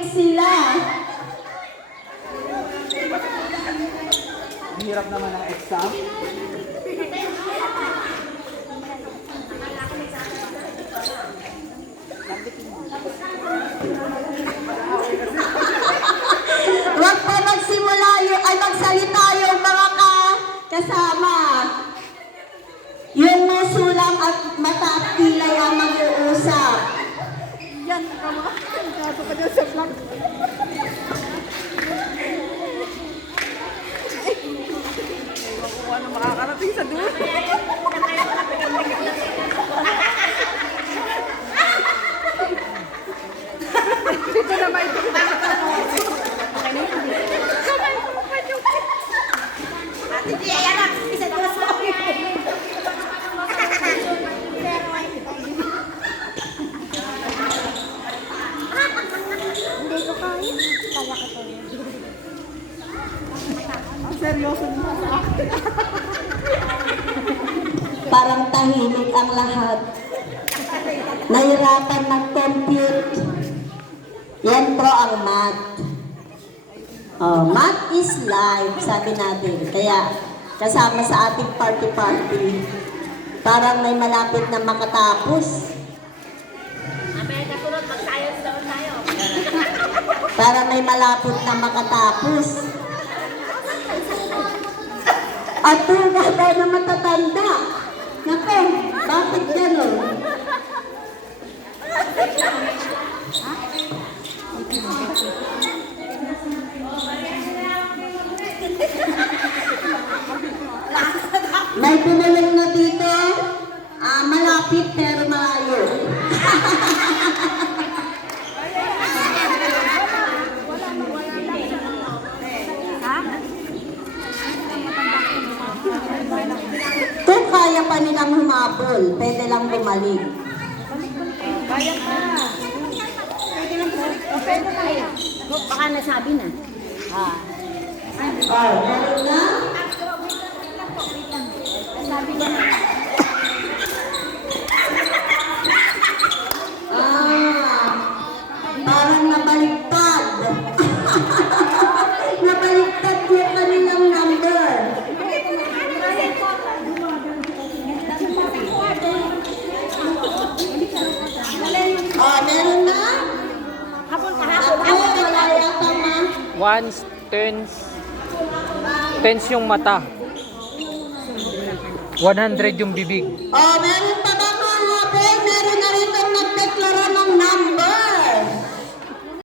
tahimik sila. Hirap naman ang exam. Huwag pa magsimula ay magsalita yung mga kasama. Yung musulang at mata at kilay ang mag-uusap. Yan, kama. Kaso ka dyan sa vlog. Ewan ko ano makakarating sa dulo. Dito na ba ito? Okay na yun. Kamay ko pa yung... Ate Gia, yan lang. Isa doon sa hindi ko kaya. Kaya ko to. Ang seryoso naman sa akin. Parang tahimik ang lahat. Nahirapan mag-compute. Yan pro ang math. Oh, math is life, sabi natin. Kaya kasama sa ating party-party. Parang may malapit na makatapos. Para may malapit na makatapos. At tuga tayo na matatanda. Naku, bakit gano'n? May pinulong na dito, malapit pero malayo. Kung kaya pa nilang humabol, pwede lang bumalik. Kaya pa. Pwede lang po. Pwede kaya. Baka nasabi na. Oh, meron na? Nasabi na. Parang nabaliktad. Nabaliktad yung kanilang number. Meron na? Hapon ka, Ako, wala yata ma. Ones, tens. Tens yung mata. 100 yung bibig. Meron